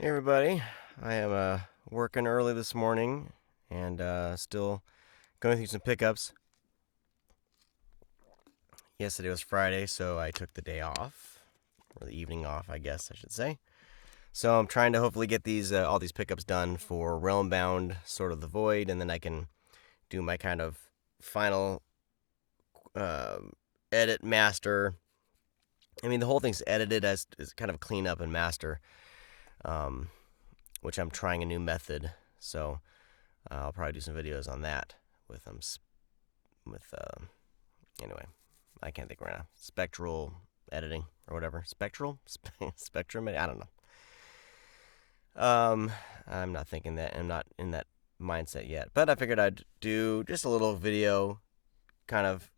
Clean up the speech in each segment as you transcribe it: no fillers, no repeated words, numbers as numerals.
Hey everybody, I am working early this morning and still going through some pickups. Yesterday was Friday, so I took the day off, or the evening off, I guess I should say. So I'm trying to hopefully get these all these pickups done for Realmbound, Sword of the Void, and then I can do my kind of final uh, edit master. I mean, the whole thing's edited as kind of clean up and master, um, which I'm trying a new method. So I'll probably do some videos on that with anyway, I can't think right now. Spectral editing or whatever. Spectrum. I don't know. I'm not thinking that. I'm not in that mindset yet. But I figured I'd do just a little video. Kind of,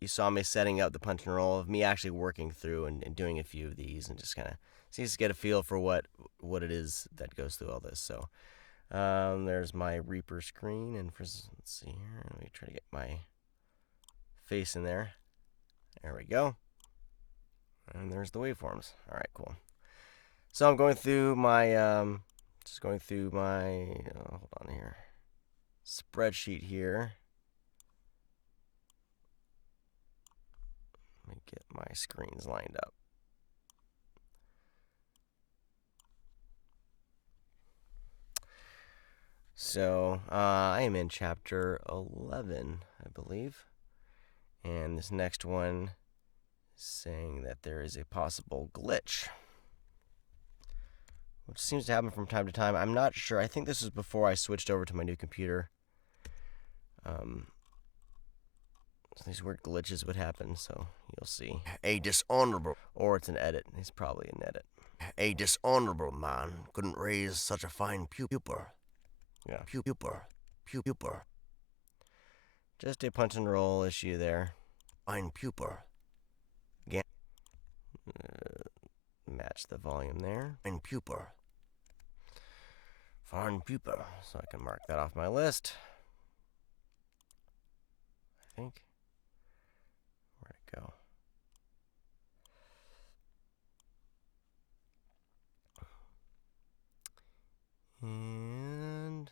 you saw me setting up the punch and roll of me actually working through and doing a few of these and just kind of just get a feel for what it is that goes through all this. So. There's my Reaper screen, and let's see here. Let me try to get my face in there. There we go. And there's the waveforms. All right, cool. So I'm going through my, hold on here, spreadsheet here. Let me get my screens lined up. So I am in chapter 11, I believe. And this next one is saying that there is a possible glitch, which seems to happen from time to time. I'm not sure. I think this was before I switched over to my new computer. These weird glitches would happen, so you'll see. A dishonorable, Or it's an edit. It's probably an edit. a dishonorable man couldn't raise such a fine pupil. Yeah. Pupil. Just a punch and roll issue there. Fine pupil. Match the volume there. Fine pupil. Fine pupil. So I can mark that off my list. I think. Where'd it go? And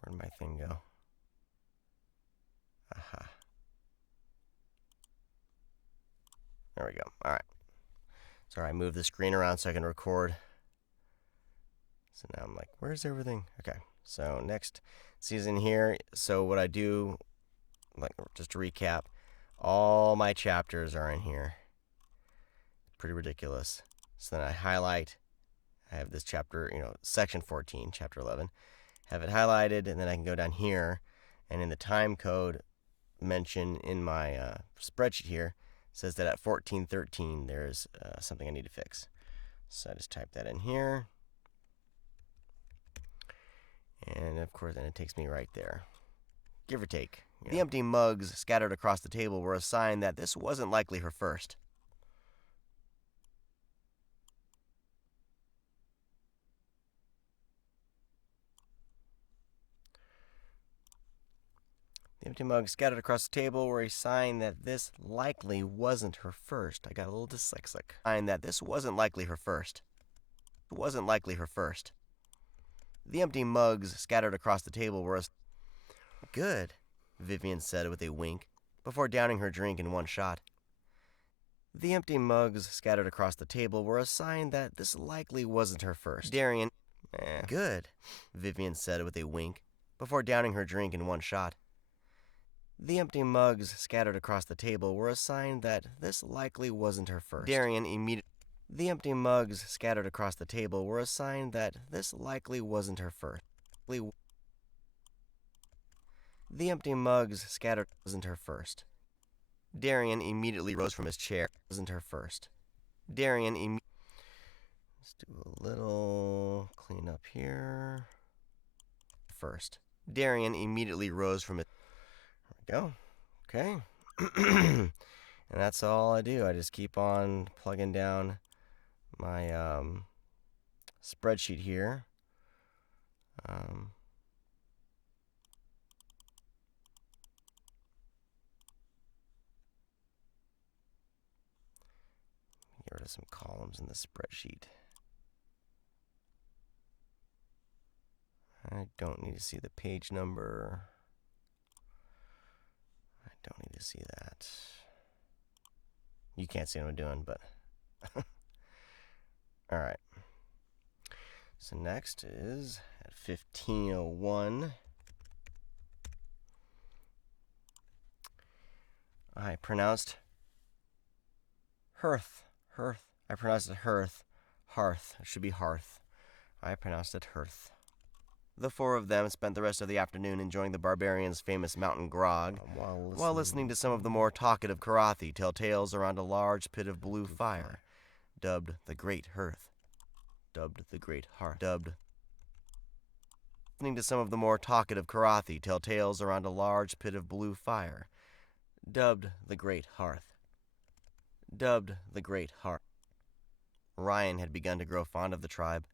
where'd my thing go? Aha. There we go. All right. Sorry, I moved the screen around so I can record. So now I'm like, where's everything? Okay. So next season here. So what I do, like, just to recap, all my chapters are in here. Pretty ridiculous. So then I highlight. I have this chapter, section 14, chapter 11. Have it highlighted, and then I can go down here, and in the time code mentioned in my spreadsheet here, says that at 14:13 there's something I need to fix. So I just type that in here, and of course then it takes me right there, give or take. The empty mugs scattered across the table were a sign that this wasn't likely her first. The empty mugs scattered across the table were a sign that this likely wasn't her first. I got a little dyslexic. Sign that this wasn't likely her first. Wasn't likely her first. The empty mugs scattered across the table were a... Good, Vivian said with a wink, before downing her drink in one shot. The empty mugs scattered across the table were a sign that this likely wasn't her first. Darian... Good, Vivian said with a wink, before downing her drink in one shot. The empty mugs scattered across the table were a sign that this likely wasn't her first. Darian immediately... The empty mugs scattered across the table were a sign that this likely wasn't her first. The empty mugs scattered wasn't her first. Darian immediately rose from his chair. Wasn't her first. Let's do a little clean up here. First. Darian immediately rose from his... There we go. Okay. And that's all I do. I just keep on plugging down my spreadsheet here. Get rid of some columns in the spreadsheet. I don't need to see the page number. I don't need to see that. You can't see what I'm doing, but all right. So next is at 15:01. I pronounced hearth. I pronounced it hearth. Hearth. It should be hearth. I pronounced it hearth. The four of them spent the rest of the afternoon enjoying the barbarian's famous mountain grog, while listening to some of the more talkative Karathi tell tales around a large pit of blue fire, dubbed the Great Hearth. Listening to some of the more talkative Karathi tell tales around a large pit of blue fire, dubbed the Great Hearth. Ryan had begun to grow fond of the tribe.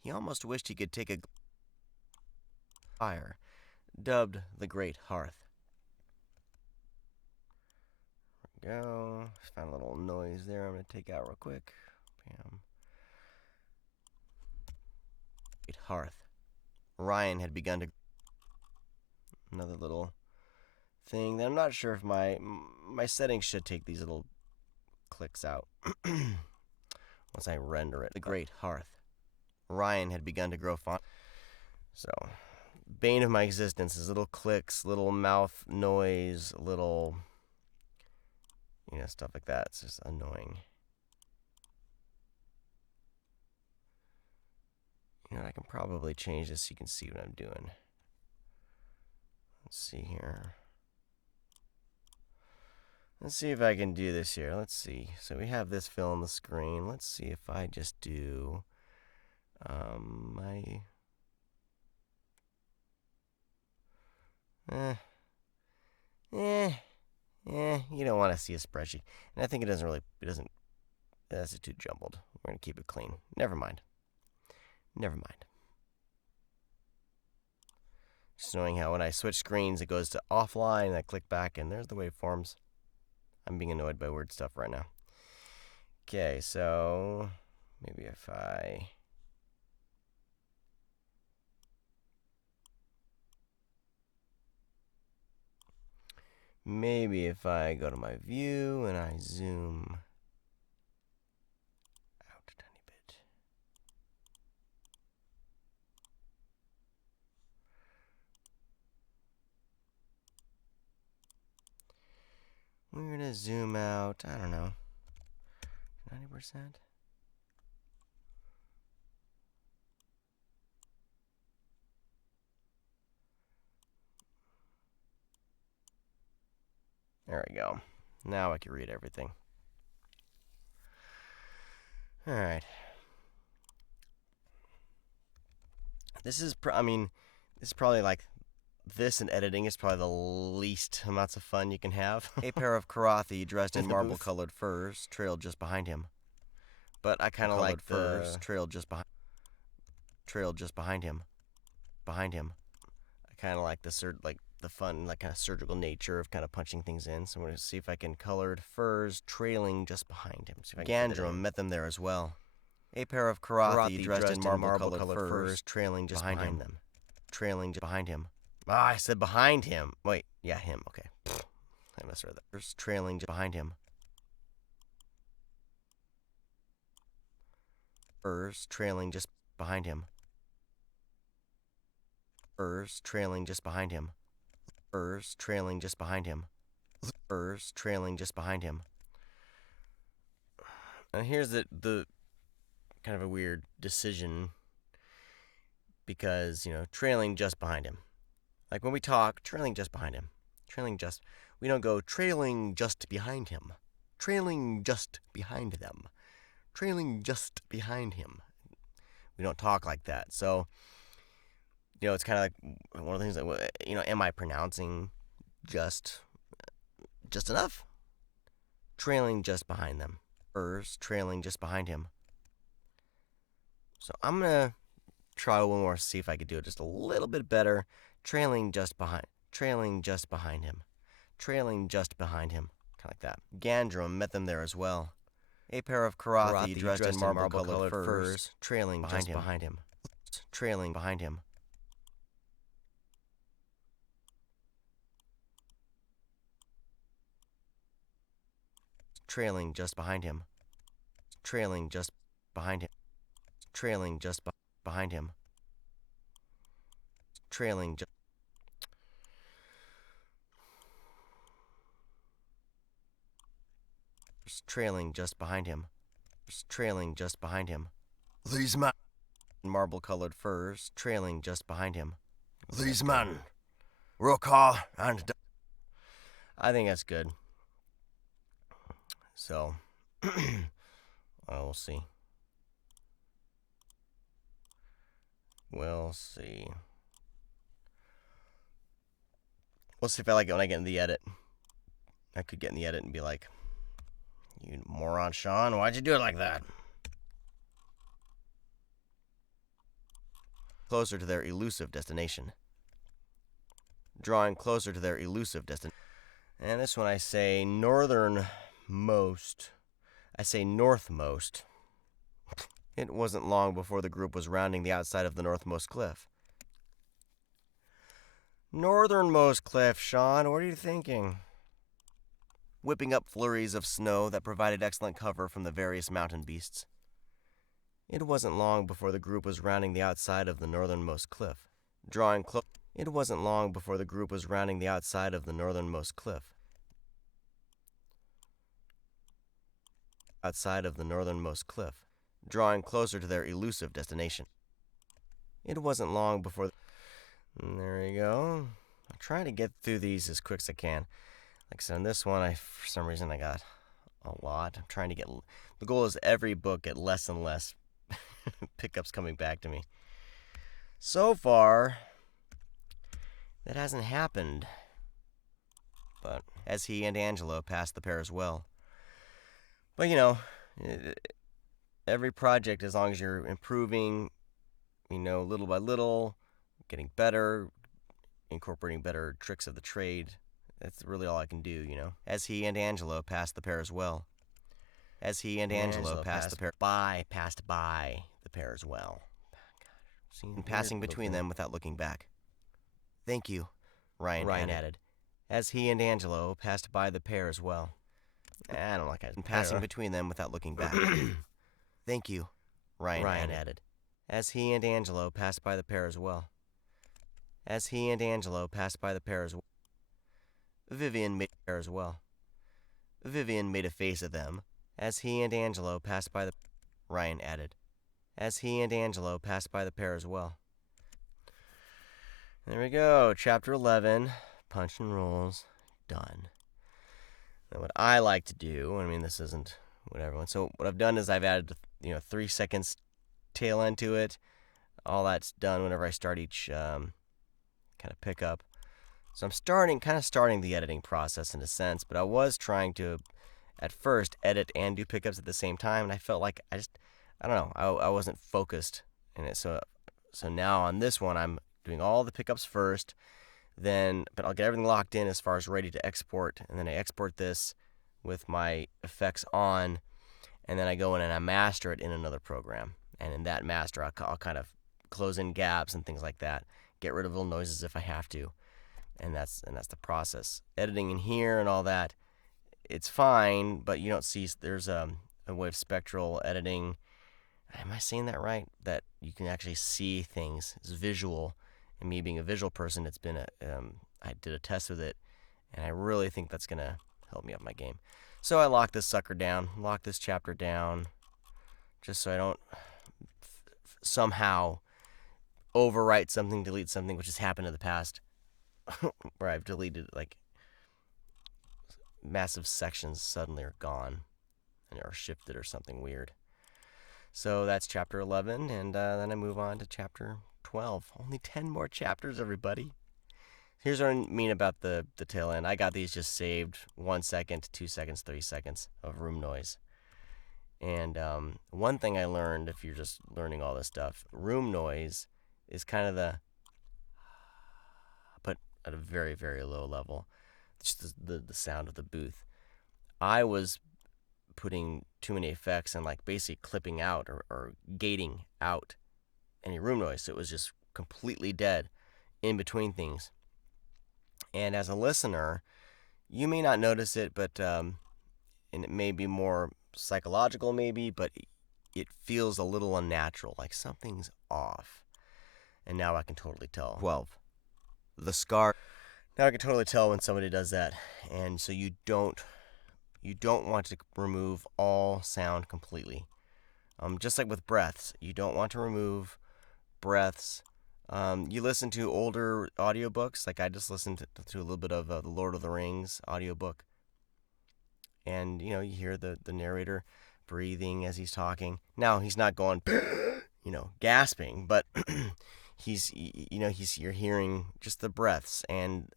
He almost wished he could take a fire, dubbed the Great Hearth. There we go. Just found a little noise there I'm going to take out real quick. Bam. Great Hearth. Ryan had begun to... Another little thing that I'm not sure if my settings should take these little clicks out once I render it. The Great Hearth. Ryan had begun to grow fond. So, bane of my existence is little clicks, little mouth noise, little, stuff like that. It's just annoying. I can probably change this so you can see what I'm doing. Let's see here. Let's see if I can do this here. Let's see. So we have this fill on the screen. Let's see if I just do you don't want to see a spreadsheet. And I think that's too jumbled. We're going to keep it clean. Never mind. Just knowing how when I switch screens, it goes to offline, and I click back, and there's the waveforms. I'm being annoyed by weird stuff right now. Okay, so maybe if I... go to my view and I zoom out a tiny bit. We're going to zoom out, I don't know, 90%? There we go. Now I can read everything. All right. This is probably like, this and editing is probably the least amounts of fun you can have. A pair of Karathi dressed in marble-colored furs trailed just behind him. But I kind of like furs trailed just behind him. I kind of like the fun, kind of surgical nature of kind of punching things in. So I'm going to see if I can colored furs trailing just behind him. Gandrum met them there as well. A pair of Karathi dressed in marble-colored furs trailing just behind him. Ah, I said behind him. Wait, yeah, him. Okay. I misread that. Furs trailing just behind him. Furs trailing just behind him. Furs trailing just behind him. Furs trailing just behind him. Furs trailing just behind him. And here's the kind of a weird decision, because, trailing just behind him. Like when we talk, trailing just behind him. We don't go trailing just behind him. Trailing just behind them. Trailing just behind him. We don't talk like that. So, it's kind of like one of the things that, am I pronouncing just enough? Trailing just behind them. Furs trailing just behind him. So I'm going to try one more, see if I could do it just a little bit better. Trailing just behind him. Trailing just behind him. Kind of like that. Gandrum met them there as well. A pair of Karathi dressed in marble-colored furs, trailing just behind him. Trailing behind him. Trailing just behind him. Trailing just behind him. Trailing just behind him. Trailing just. Trailing just behind him. Trailing just behind him. These men. Marble-colored furs, trailing just behind him. These men. Rokar and. I think that's good. So, we'll see. We'll see. We'll see if I like it when I get in the edit. I could get in the edit and be like, "You moron, Sean, why'd you do it like that?" Closer to their elusive destination. Drawing closer to their elusive destination. And this one I say northernmost. I say northmost. It wasn't long before the group was rounding the outside of the northmost cliff. Northernmost cliff, Sean, what are you thinking? Whipping up flurries of snow that provided excellent cover from the various mountain beasts. It wasn't long before the group was rounding the outside of the northernmost cliff. Drawing close. It wasn't long before the group was rounding the outside of the northernmost cliff. Outside of the northernmost cliff, drawing closer to their elusive destination. It wasn't long before. There you go. I'm trying to get through these as quick as I can. Like I said, in this one, for some reason, I got a lot. I'm trying to get. The goal is every book get less and less pickups coming back to me. So far, that hasn't happened. But as he and Angelo passed the pair as well. But every project, as long as you're improving, little by little, getting better, incorporating better tricks of the trade, that's really all I can do, As he and Angelo passed the pair as well. As he and Angelo passed by the pair as well. And passing between them without looking back. Thank you, Ryan added. As he and Angelo passed by the pair as well. I don't like it. And passing between them without looking back. Thank you, Ryan added. As he and Angelo passed by the pair as well. As he and Angelo passed by the pair as well. Vivian made a pair as well. Vivian made a face at them. As he and Angelo passed by the... Ryan added. As he and Angelo passed by the pair as well. There we go. Chapter 11. Punch and rolls. Done. Now what I like to do, this isn't what everyone... So what I've done is I've added, 3 seconds tail end to it. All that's done whenever I start each kind of pickup. So I'm kind of starting the editing process in a sense, but I was trying to, at first, edit and do pickups at the same time, and I felt like I don't know, I wasn't focused in it. So now on this one, I'm doing all the pickups first, but I'll get everything locked in as far as ready to export, and then I export this with my effects on, and then I go in and I master it in another program. And in that master, I'll kind of close in gaps and things like that, get rid of little noises if I have to. And that's the process. Editing in here and all that, it's fine, but you don't see, there's a way of spectral editing. Am I saying that right? That you can actually see things. It's visual. And me being a visual person, it's been I did a test with it, and I really think that's going to help me up my game. So I lock this sucker down, lock this chapter down, just so I don't somehow overwrite something, delete something, which has happened in the past. Where I've deleted massive sections suddenly are gone and are shifted or something weird. So that's chapter 11, and then I move on to chapter 12. Only 10 more chapters, everybody. Here's what I mean about the tail end. I got these just saved 1 second, 2 seconds, 3 seconds of room noise. And one thing I learned, if you're just learning all this stuff, room noise is kind of but at a very, very low level. Just the sound of the booth. I was putting too many effects and like basically clipping out or gating out any room noise. So it was just completely dead in between things. And as a listener, you may not notice it, but and it may be more psychological, maybe, but it feels a little unnatural, like something's off. And now I can totally tell. 12. The scar. Now I can totally tell when somebody does that, and so you don't want to remove all sound completely. Just like with breaths, you don't want to remove breaths. You listen to older audiobooks, like I just listened to a little bit of the Lord of the Rings audiobook, and you hear the narrator breathing as he's talking. Now he's not going, gasping, but you're hearing just the breaths, and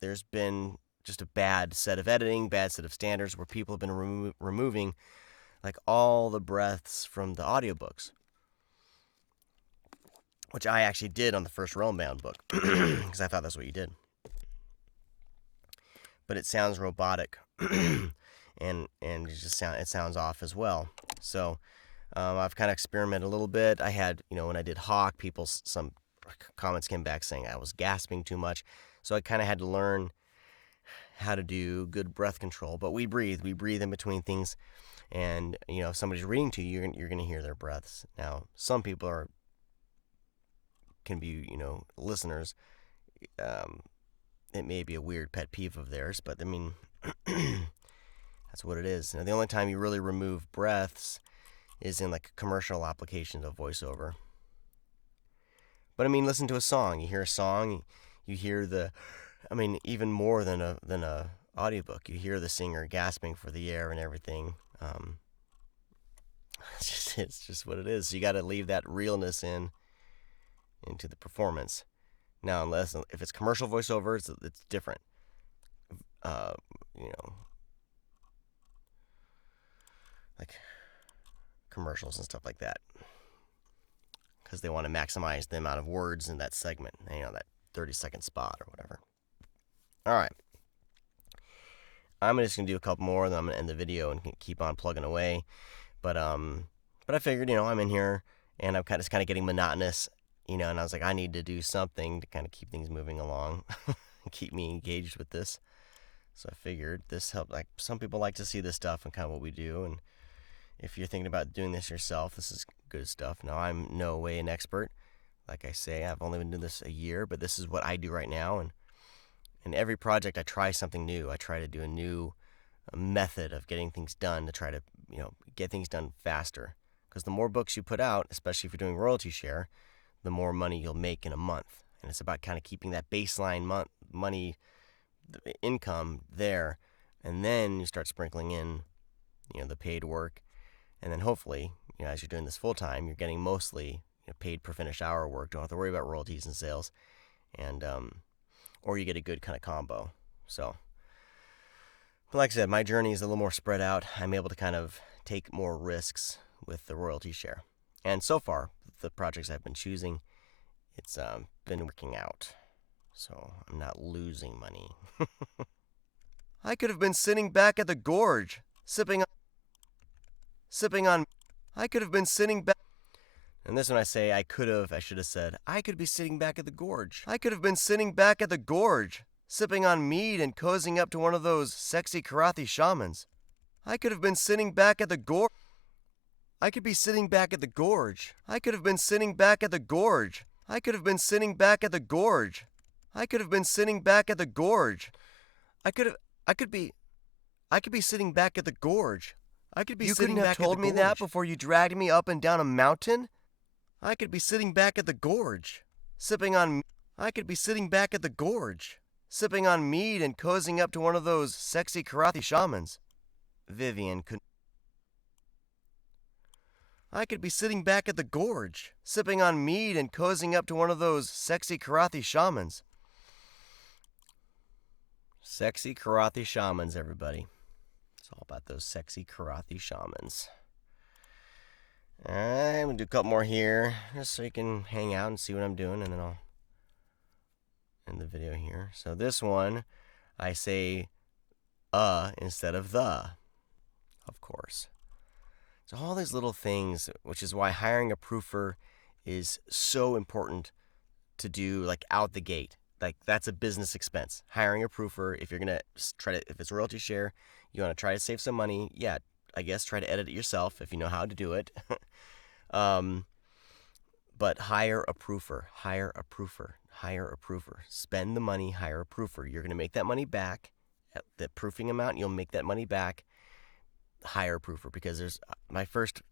there's been just a bad set of editing, bad set of standards where people have been removing like all the breaths from the audiobooks, which I actually did on the first Realmbound book because I thought that's what you did. But it sounds robotic, and it sounds off as well. So I've kind of experimented a little bit. I had, when I did Hawk, some comments came back saying I was gasping too much. So I kind of had to learn how to do good breath control. But we breathe in between things. And, if somebody's reading to you, you're going to hear their breaths. Now, some people can be, listeners. It may be a weird pet peeve of theirs, but I mean, that's what it is. Now, the only time you really remove breaths is in like commercial applications of voiceover. But I mean, listen to a song. You hear a song, you hear even more than a audiobook. You hear the singer gasping for the air and everything. It's just what it is. So you got to leave that realness into the performance. Now, unless if it's commercial voiceover, it's different. Like commercials and stuff like that, because they want to maximize the amount of words in that segment. That 30-second spot or whatever. All right. I'm just gonna do a couple more, then I'm gonna end the video and keep on plugging away. But I figured, I'm in here and I'm kind of getting monotonous, and I was like, I need to do something to kind of keep things moving along, keep me engaged with this. So I figured this helped. Like some people like to see this stuff and kind of what we do, and if you're thinking about doing this yourself, this is good stuff. Now, I'm no way an expert. Like I say, I've only been doing this a year, but this is what I do right now, and in every project, I try something new. I try to do a new method of getting things done to try to, get things done faster. Because the more books you put out, especially if you're doing royalty share, the more money you'll make in a month. And it's about kind of keeping that baseline money income there, and then you start sprinkling in, the paid work, and then hopefully, as you're doing this full time, you're getting mostly paid per finished hour work. Don't have to worry about royalties and sales, and or you get a good kind of combo. So, but like I said, my journey is a little more spread out. I'm able to kind of take more risks with the royalty share, and so far, the projects I've been choosing, it's been working out. So I'm not losing money. I could have been sitting back at the gorge, sipping on. I could have been sitting back. And this one I say I should have said, I could be sitting back at the gorge. I could have been sitting back at the gorge, sipping on mead and cozying up to one of those sexy Karathi shamans. I could have been sitting back at the gorge. I could be sitting back at the gorge. I could have been sitting back at the gorge. I could have been sitting back at the gorge. I could have been sitting back at the gorge. I could be sitting back at the gorge. I could be You sitting couldn't have back told at the me gorge. that before you dragged me up and down a mountain? I could be sitting back at the gorge, sipping on. I could be sitting back at the gorge, sipping on mead and cozying up to one of those sexy Karathi shamans. Vivian could. I could be sitting back at the gorge, sipping on mead and cozying up to one of those sexy Karathi shamans. Sexy Karathi shamans, everybody. It's all about those sexy Karathi shamans. Alright, I'm going to do a couple more here, just so you can hang out and see what I'm doing, and then I'll end the video here. So this one, I say instead of the. of course. So all these little things, which is why hiring a proofer is so important to do like out the gate. Like that's a business expense. Hiring a proofer, if you're gonna try to, if it's royalty share, you want to try to save some money. Yeah, I guess try to edit it yourself if you know how to do it. um, but hire a proofer. Hire a proofer. Hire a proofer. Spend the money. Hire a proofer. You're gonna make that money back at the proofing amount. You'll make that money back. Hire a proofer because there's my first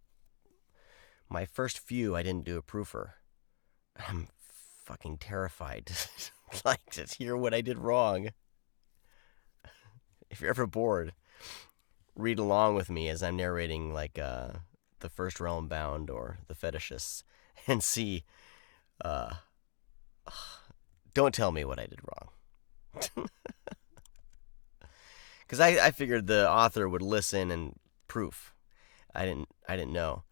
few I didn't do a proofer. I'm fucking terrified like to hear what I did wrong. If you're ever bored, read along with me as I'm narrating like the first realm bound or the fetishists and see uh don't tell me what I did wrong. Cuz I figured the author would listen and proof. I didn't know.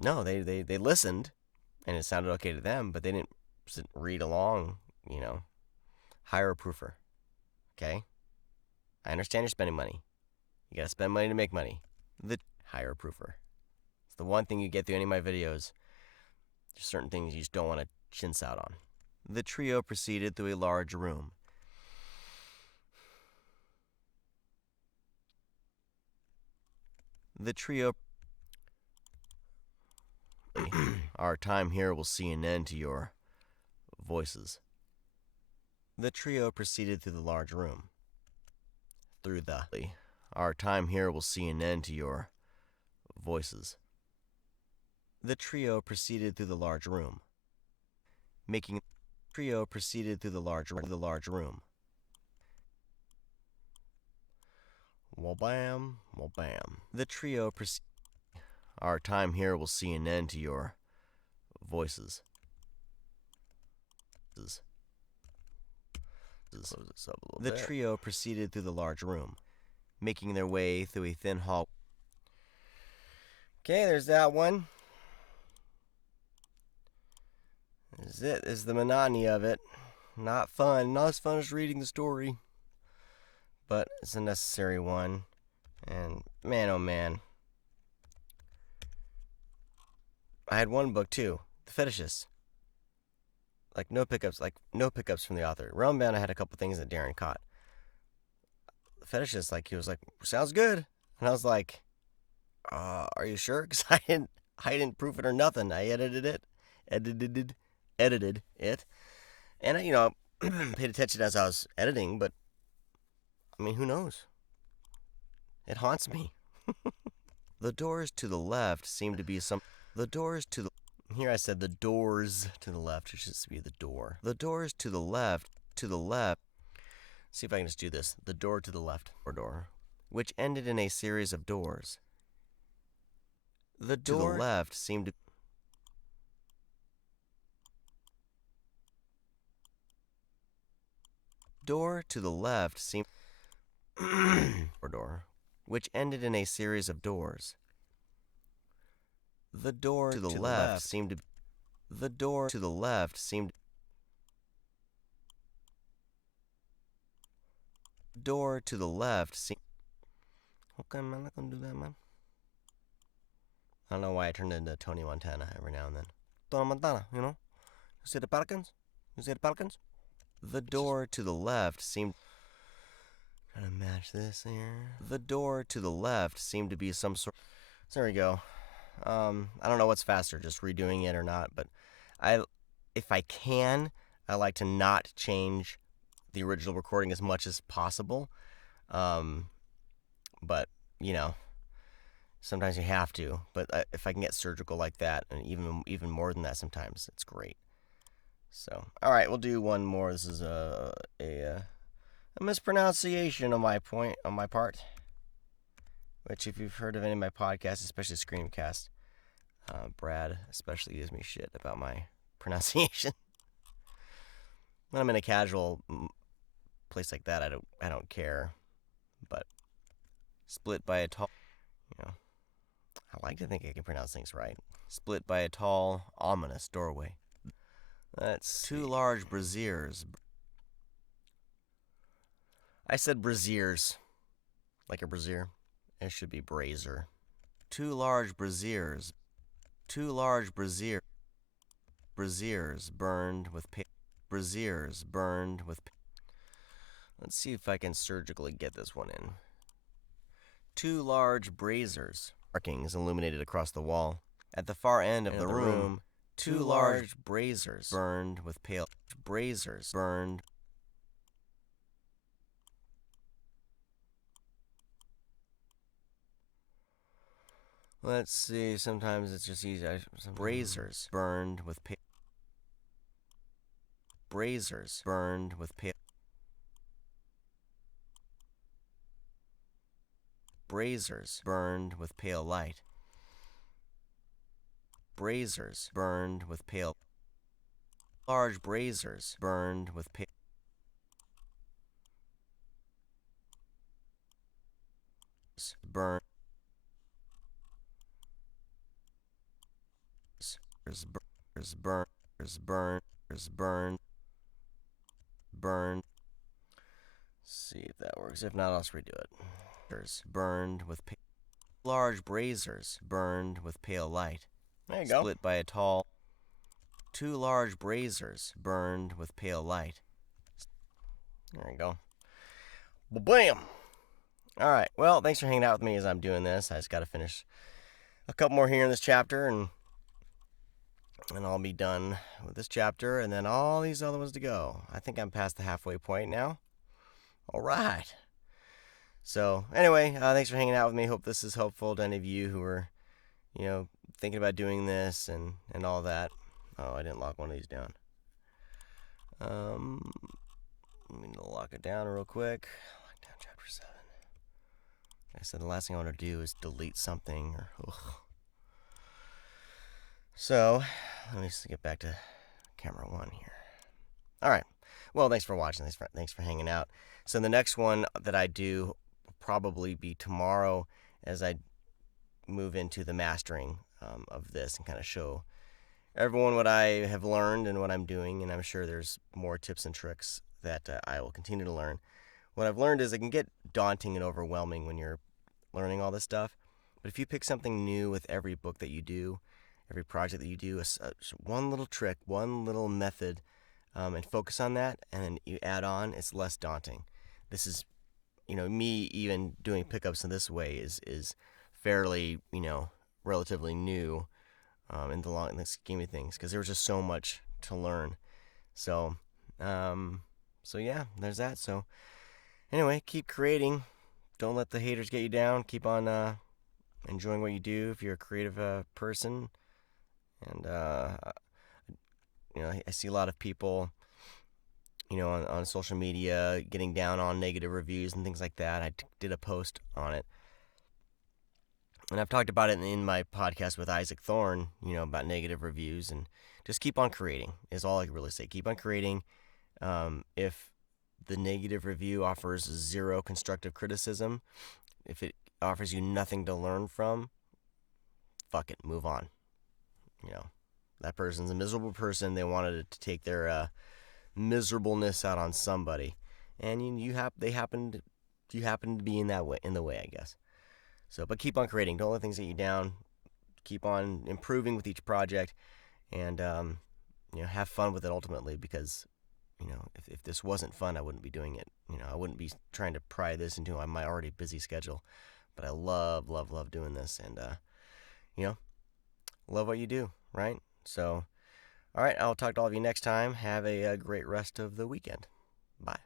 No, they listened and it sounded okay to them, but they didn't read along, you know. Hire a proofer. Okay? I understand you're spending money. You gotta spend money to make money. Hire a proofer. It's the one thing you get through any of my videos. There's certain things you just don't want to chintz out on. The trio proceeded through a large room. The trio. Our time here will see an end to your voices. The trio proceeded through the large room. Our time here will see an end to your voices. The trio proceeded through the large room. Trio proceeded through the large room. Well, bam, well, bam. The trio proceeded. Our time here will see an end to your voices. The trio proceeded through the large room, making their way through a thin hall. Okay, there's that one. This is the monotony of it. Not fun. Not as fun as reading the story. But it's a necessary one. And man, oh man. I had one book too. The Fetishists. No pickups from the author. Realmbound, I had a couple things that Darren caught. The Fetishist, he was like, sounds good. And I was like, are you sure? Because I didn't proof it or nothing. I edited it. And I, paid attention as I was editing, but I mean, who knows? It haunts me. The doors to the left seem to be some. The doors to the. Here I said the doors to the left. It should be the door. The doors to the left. See if I can just do this. The door to the left. Door. Which ended in a series of doors. The door to the left seemed to. Door to the left seemed. Door. Which ended in a series of doors. The door to the left seemed to. The door to the left seemed. Door to the left seemed. Okay, man, I'm not gonna do that, man. I don't know why I turned into Tony Montana every now and then. Tony Montana, you know? You see the Pelicans? You see the Pelicans? The door to the left seemed. Trying to match this here. The door to the left seemed to be some sort. So there we go. I don't know what's faster, just redoing it or not, but if I can, I like to not change the original recording as much as possible. But, sometimes you have to. But if I can get surgical like that, and even more than that sometimes, it's great. So, all right, we'll do one more. This is a mispronunciation on my part. Which, if you've heard of any of my podcasts, especially Screamcast, Brad especially gives me shit about my pronunciation. When I'm in a casual place like that, I don't care. But split by a tall, I like to think I can pronounce things right. Split by a tall, ominous doorway. That's two large braziers. I said braziers, like a brazier. It should be brazier. Two large braziers. Two large braziers burned with braziers burned with. Let's see if I can surgically get this one in. Two large braziers. Markings illuminated across the wall. At the far end of the room, two large braziers burned with pale. Braziers burned. Let's see. Sometimes it's just easy. Braziers burned with pale. Braziers burned with pale. Braziers burned with pale light. Braziers burned with pale. Large braziers burned with pale. Burned. Burn. Burn. See if that works. If not, I'll just redo it. Burned with large braziers burned with pale light. There you go. Split by a tall. Two large braziers burned with pale light. There you go. Bam! All right. Well, thanks for hanging out with me as I'm doing this. I just got to finish a couple more here in this chapter, and I'll be done with this chapter, and then all these other ones to go. I think I'm past the halfway point now. All right. So, anyway, thanks for hanging out with me. Hope this is helpful to any of you who are, thinking about doing this and all that. Oh, I didn't lock one of these down. Let me lock it down real quick. Lock down chapter 7. Like I said, the last thing I want to do is delete something. So, let me just get back to camera 1 here. All right. Well, thanks for watching. Thanks for hanging out. So the next one that I do will probably be tomorrow as I move into the mastering of this and kind of show everyone what I have learned and what I'm doing. And I'm sure there's more tips and tricks that I will continue to learn. What I've learned is it can get daunting and overwhelming when you're learning all this stuff. But if you pick something new with every book that you do, every project that you do, one little trick, one little method, and focus on that, and then you add on, it's less daunting. This is, me even doing pickups in this way is fairly, relatively new in the scheme of things, because there was just so much to learn. So yeah, there's that. So anyway, keep creating. Don't let the haters get you down. Keep on enjoying what you do if you're a creative person. And I see a lot of people, on social media getting down on negative reviews and things like that. I did a post on it. And I've talked about it in my podcast with Isaac Thorne, about negative reviews. And just keep on creating is all I can really say. Keep on creating. If the negative review offers zero constructive criticism, if it offers you nothing to learn from, fuck it, move on. That person's a miserable person. They wanted to take their miserableness out on somebody, and you happen to be in the way, I guess. So, but keep on creating. Don't let things get you down. Keep on improving with each project, and have fun with it ultimately. Because if this wasn't fun, I wouldn't be doing it. I wouldn't be trying to pry this into my already busy schedule. But I love doing this, and love what you do, right? So, all right, I'll talk to all of you next time. Have a great rest of the weekend. Bye.